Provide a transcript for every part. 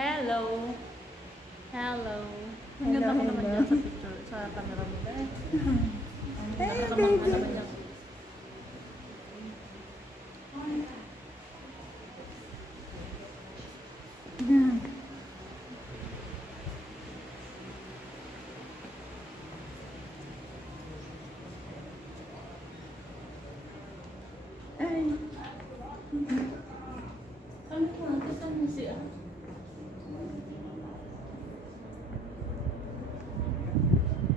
Hello. Hello. Ang Hello, ganda ko naman hello. dyan sa picture, sa camera mo. Ang Hey, ganda naman baby. naman dyan. Ay, Ano po, kasama mo siya?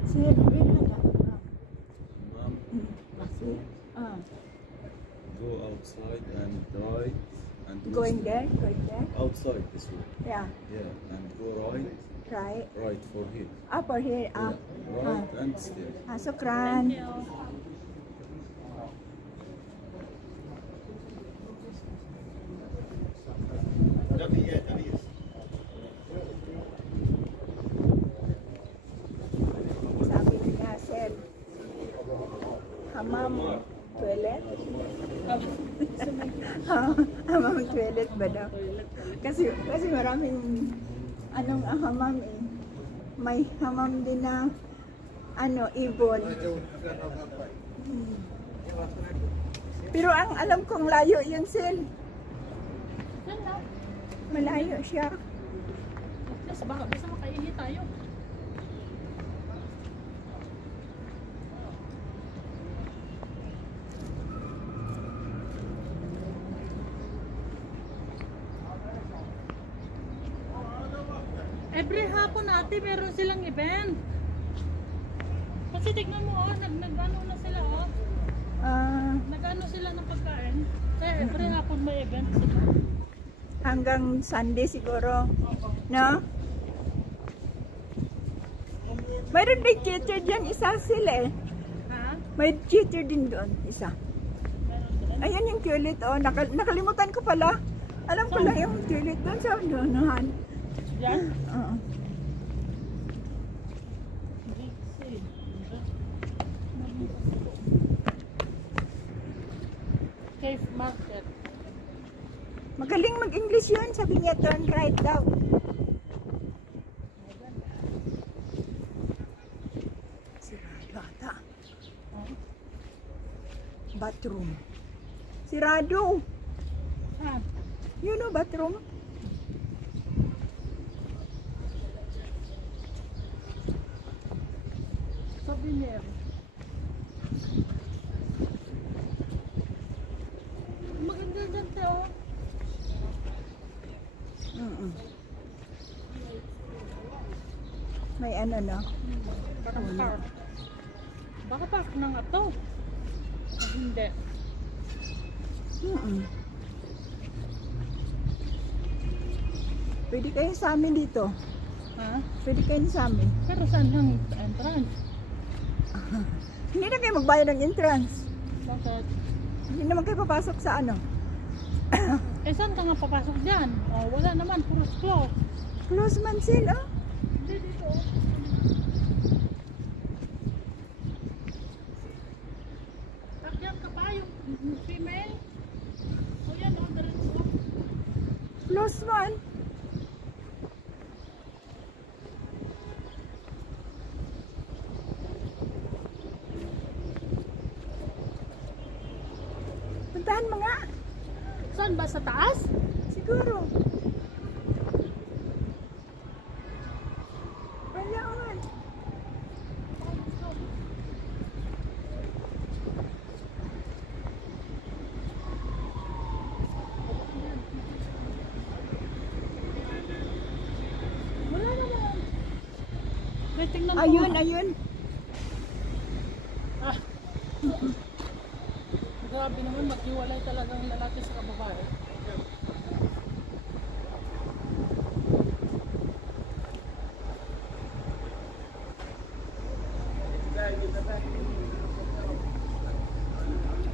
sir, wait na ba? Mom, Sir, ah, go outside and right and going there, outside this way. yeah, Yeah, and go right, right, right for here. up or here, up, Yeah, right and stairs. sukran. Thank you. Sabi niya, sir, hamam, toilet? Hamam, toilet ba daw? Kasi maraming, hamam eh. May hamam din na, ibon. Pero ang alam kong layo yun, sir. Yan na. Malayo siya. Yes, baka bisa makainit tayo. Every hapon ate, meron silang event. Kasi tignan mo nag-ano na sila nag-ano sila ng pagkain. Kaya every hapon may event sila. Hanggang Sunday siguro. No? Mayroon din theater dyan, isa sila eh. Ha? May theater din doon, isa. Meron sila. Ayan yung toilet, nakalimutan ko pala. Alam ko lang yung toilet doon sa unahan. Yan? Oo. Cave Market. Magaling mag-English yun, sabi niya turn right daw. Sirado ata. Bathroom. Sirado. Ah, You know bathroom? souvenir. Maganda dyan to. May ano no? Parang park. Baka park na nga to. Ah, hindi. Pwede kayo sa amin dito. Ha? Pwede kayo sa amin. Pero saan ang entrance? Hindi na kayo magbayad ng entrance. Bakit? Hindi naman kayo papasok sa ano. Eh saan ka nga papasok dyan? Oh, wala naman. Puro close. Close man sila. Hindi dito. Takyan ka pa yung female. O yan o, diretso. Close man. Puntahan mo nga. Saan ba? Sa taas? Siguro. Wala man. Wala naman. May tingnan mo. Ayun, ayun. Ah. Grabe naman, maghiwalay talagang lalaki sa babae.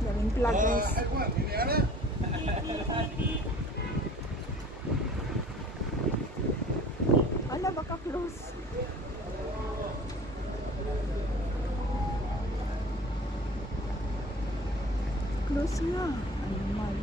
Daming plug guys. Ala, baka close. Close nga. Ano man.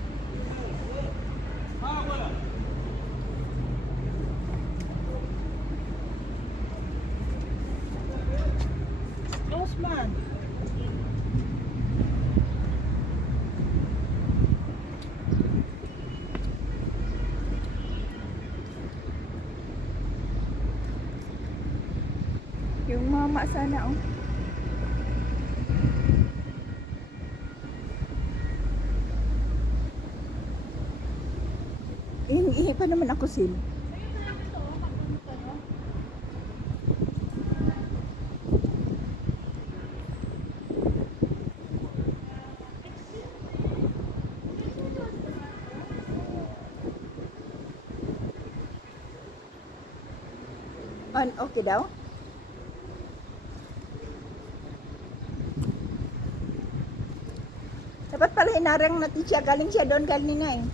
Yung mama sana, oh. Ihingi pa naman ako sin. Okay daw? Dapat pala hinarang natin siya. Galing siya doon kanina eh.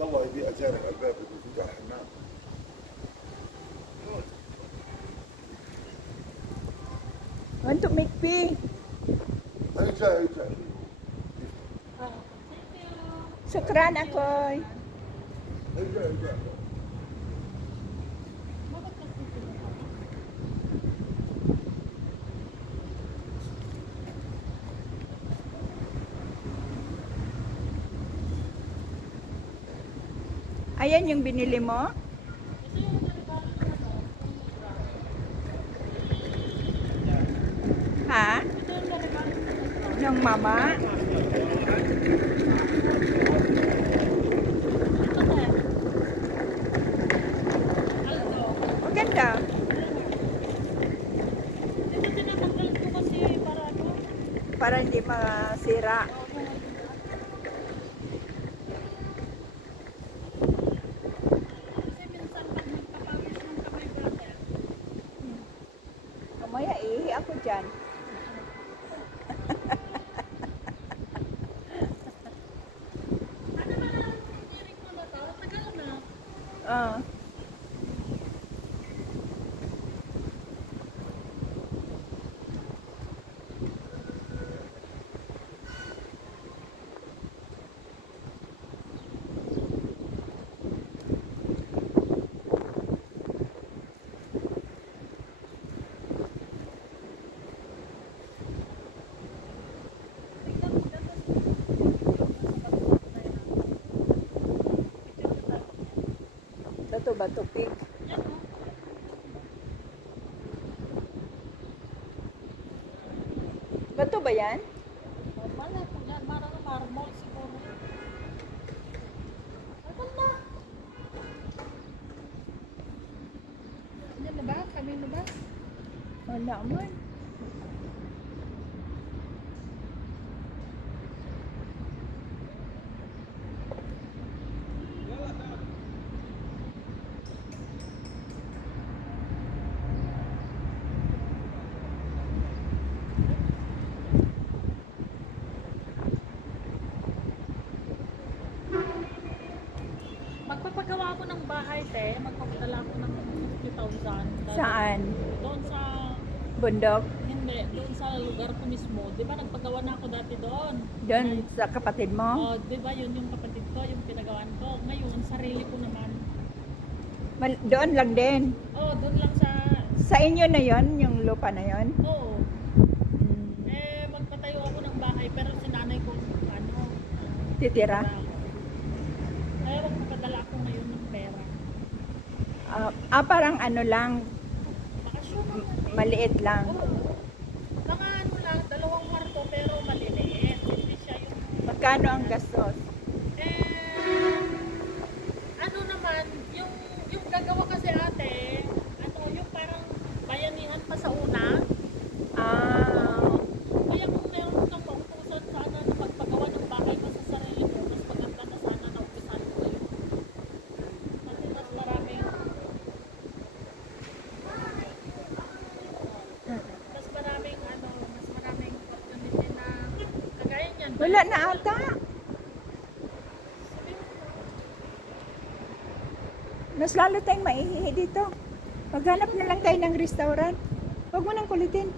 الله يبيع جارك على الباب يقول فتح الحمام. Want to make pee? هي جاي جاي. Sukran akoy. هي جاي جاي. Ayan yung binili mo? Ha? Yung mama? Maganda. Ito tinatanggal ko kasi para ano. Para hindi masira. Kasi minsan pag nagpapawis ng kamay brother. Mamaya ihi ako dyan. Ano ba lang hiring mo na to? Tagal na. Ah. Dato ba to pig? Yan o. Bato ba yan? Malay po yan. Marmol siguro. Tagal na. Yan na ba? Kami na ba? Wala man. Magpapagawa ako ng bahay, te. Magpapadala ako ng 50,000. Saan? Doon sa, Bundok? hindi, doon sa lugar ko mismo. Di ba nagpagawa na ako dati doon? Doon sa kapatid mo? Oh, di ba yun yung kapatid ko, yung pinagawan ko. Ngayon, sarili ko naman. Doon lang din. Oh, doon lang sa, Sa inyo na yon yung lupa na yon? oh. Magpatayo ako ng bahay, pero sinanay ko, ano, Titira? kaya magpapadala ako ngayon ng pera. Parang ano lang, Bakasyon naman. maliit lang. Oo. Mga ano lang, 2 kwarto, pero maliliit. Hindi siya yung Magkano ang gastos? ano naman, yung gagawa kasi ate, ano, yung parang bayanihan pa sa una. Kaya kung meron kang pautusan sana na magpagawa ng bahay pa sa sarili mo, mas maganda na sana na umpisan mo yun. Kasi mas maraming opportunity na kagaya niyan. Wala na ata. Mas lalo tayong maihihi dito. Maghanap na lang tayo ng restaurant. Huwag mo nang kulitin.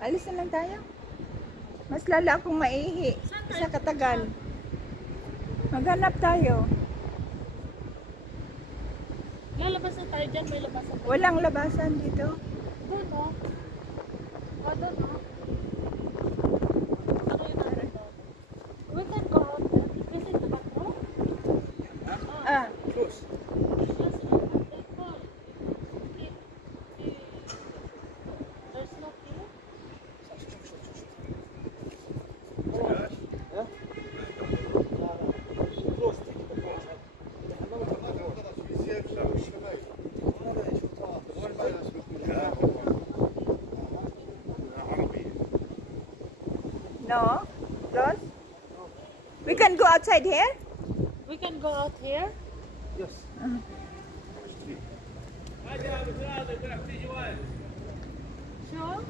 Alis na lang tayo. Mas lala akong maihi sa katagal. Maghanap tayo. Lalabas na tayo dyan, may labasan. Walang labasan dito. Doon, no? O, doon, no? Ano yun natin doon? We can go out there. Visit the bathroom? Ah, Yes, they call. There's no key? no? Close? We can go outside here? We can go out here? Yes. Sure?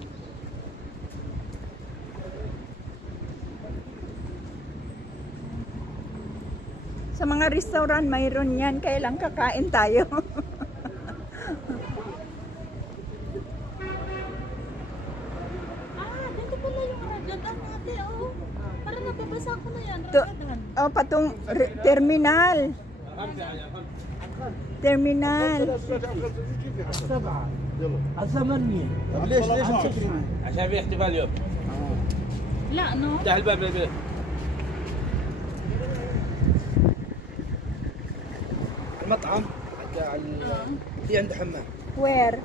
Sa mga restaurant, mayroon yan. Kaya lang kakain tayo. Dito pala yung ragadan ate, oh. Parang nababasa ko na yan, To, ragadan. oh, patong terminal. Terminal. ليش مسكرين؟ عشان في احتفال اليوم. لا، no? افتح الباب للبيت. المطعم في عنده حمام Where?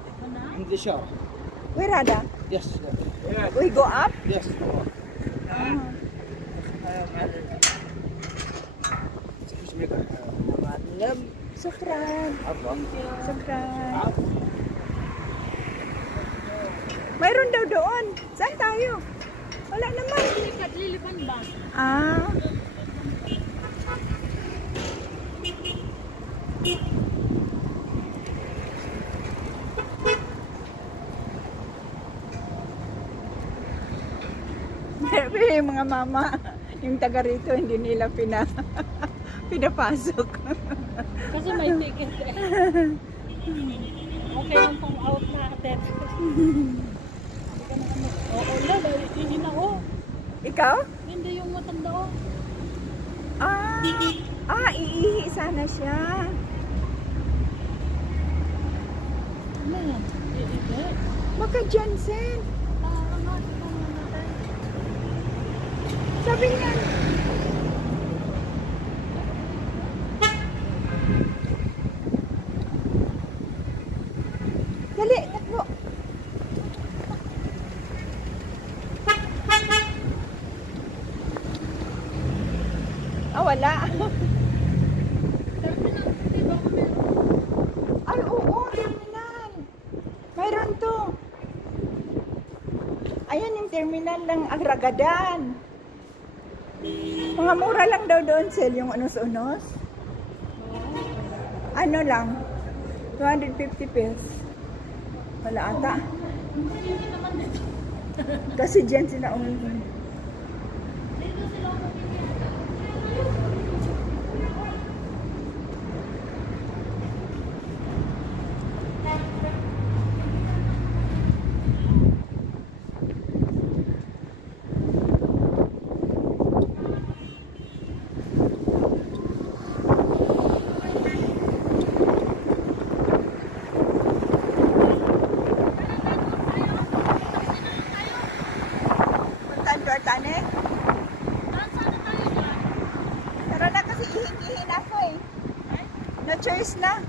عند الإشارة. Where ada? يس We go up? يس Sukran. عفوا Sukran. Mayroon daw doon. Saan tayo? Wala naman. Lilipan ba? Ah. Pero yung mga mama, yung taga rito, hindi nila pinapasok. Kasi may ticket eh. Okay lang pong out natin. Oo, lalo, hindi na oh. Ikaw? Hindi yung matanda oh. Iihi sana siya. Ano yan? Hindi. Baka Jensen. Ano, ito muna tayo. Sabi niya. Dali, takbo. Wala. Ay, oo, terminal. Mayroon to. Ayan yung terminal ng Agragadan. Mga mura lang daw doon, sel, yung unos-unos. Ano lang? 250 pesos. Wala ata. Kasi dyan sila umuwi. Tane? Tara na kasi ihingihin ako eh. No choice na.